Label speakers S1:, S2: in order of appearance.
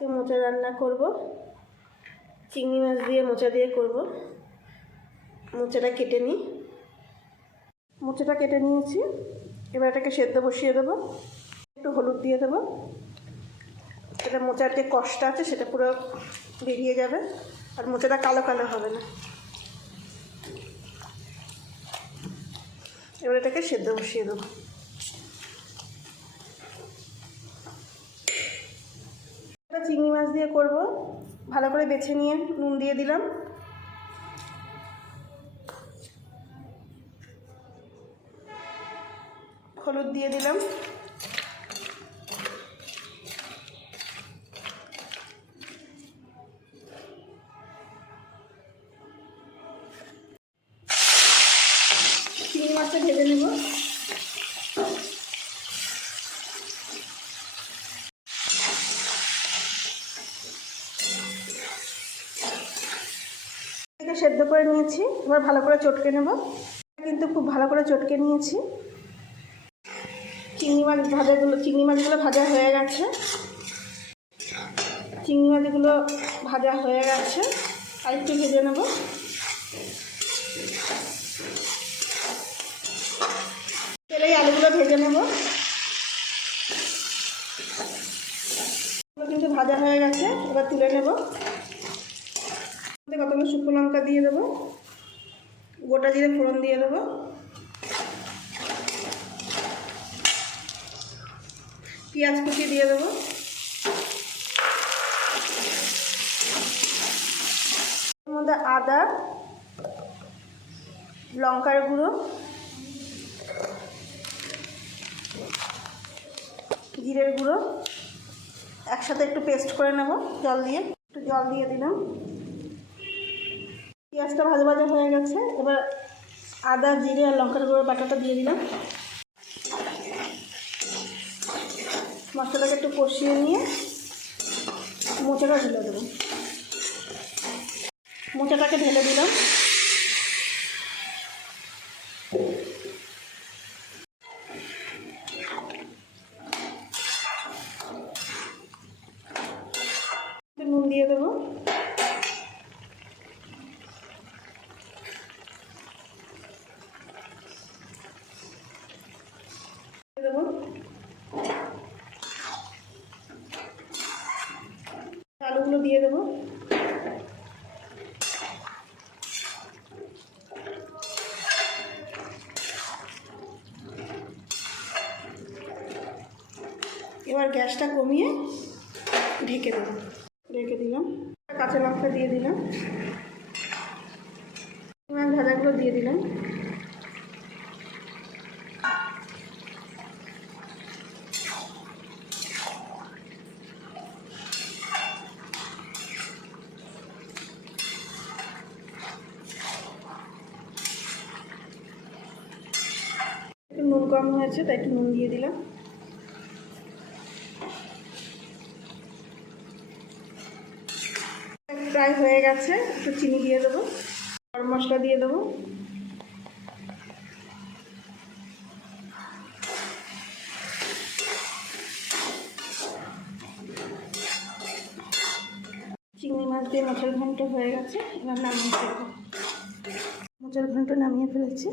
S1: আজকে মোচা রান্না করব। চিংড়ি মাছ দিয়ে মোচা দিয়ে করব। মোচাটা কেটে নিই। মোচাটা কেটে নিয়েছি। এবার এটাকে সেদ্ধ বসিয়ে দেবো। একটু হলুদ দিয়ে দেবো। এটা মোচার যে কষ্ট আছে, সেটা পুরো বেরিয়ে যাবে। আর মোচাটা কালো কালো হবে না। এবার এটাকে সেদ্ধ বসিয়ে দেবো। চিংড়ি মাছ দিয়ে করব। ভালো করে বেছে নিয়ে নুন দিয়ে দিলাম। হলুদ দিয়ে দিলাম। চিংড়ি মাছটা ভেজে নেব এটাকে সেদ্ধ করে নিয়েছি, এবার ভালো করে চটকে নেব। কিন্তু খুব ভালো করে চটকে নিয়েছি। চিংড়ি মাছ ভাজাগুলো, চিংড়ি মাছগুলো ভাজা হয়ে গেছে। চিংড়ি মাছগুলো ভাজা হয়ে গেছে। আর একটু ভেজে নেব। তেলেই আলুগুলো ভেজে নেব। কিন্তু ভাজা হয়ে গেছে, এবার তুলে নেব। কতগুলো শুকনো লঙ্কা দিয়ে দেবো। গোটা জিরে ফোড়ন দিয়ে দেবো। পেঁয়াজ কুচি দিয়ে দেবো। মধ্যে আদা, লঙ্কার গুঁড়ো, জিরের গুঁড়ো, একসাথে একটু পেস্ট করে নেব জল দিয়ে। একটু জল দিয়ে দিলাম। পেঁয়াজটা ভাজা ভাজা হয়ে গেছে। এবার আদা, জিরে আর লঙ্কার গুঁড়ো বাটাটা দিয়ে দিলাম। মশলাটাকে একটু কষিয়ে নিয়ে মোচাটা ঢেলে দেবো। মোচাটাকে ঢেলে দিলাম একটু নুন দিয়ে দেবো দিয়ে দেবো আলুগুলো দিয়ে দেবো। এবার গ্যাসটা কমিয়ে ঢেকে দেবো। ঢেকে দিলাম। কাঁচা লঙ্কা দিয়ে দিলাম। ভাজাগুলো দিয়ে দিলাম। কম হয়েছে, তাই একটু নুন দিয়ে দিলাম। প্রায় হয়ে গেছে, একটু চিনি দিয়ে দেবো, গরম মশলা দিয়ে দেবো। চিংড়ি মাছ দিয়ে মোচার ঘন্ট হয়ে গেছে, এবার নামিয়ে ফেলব। মোচার ঘন্ট নামিয়ে ফেলেছি।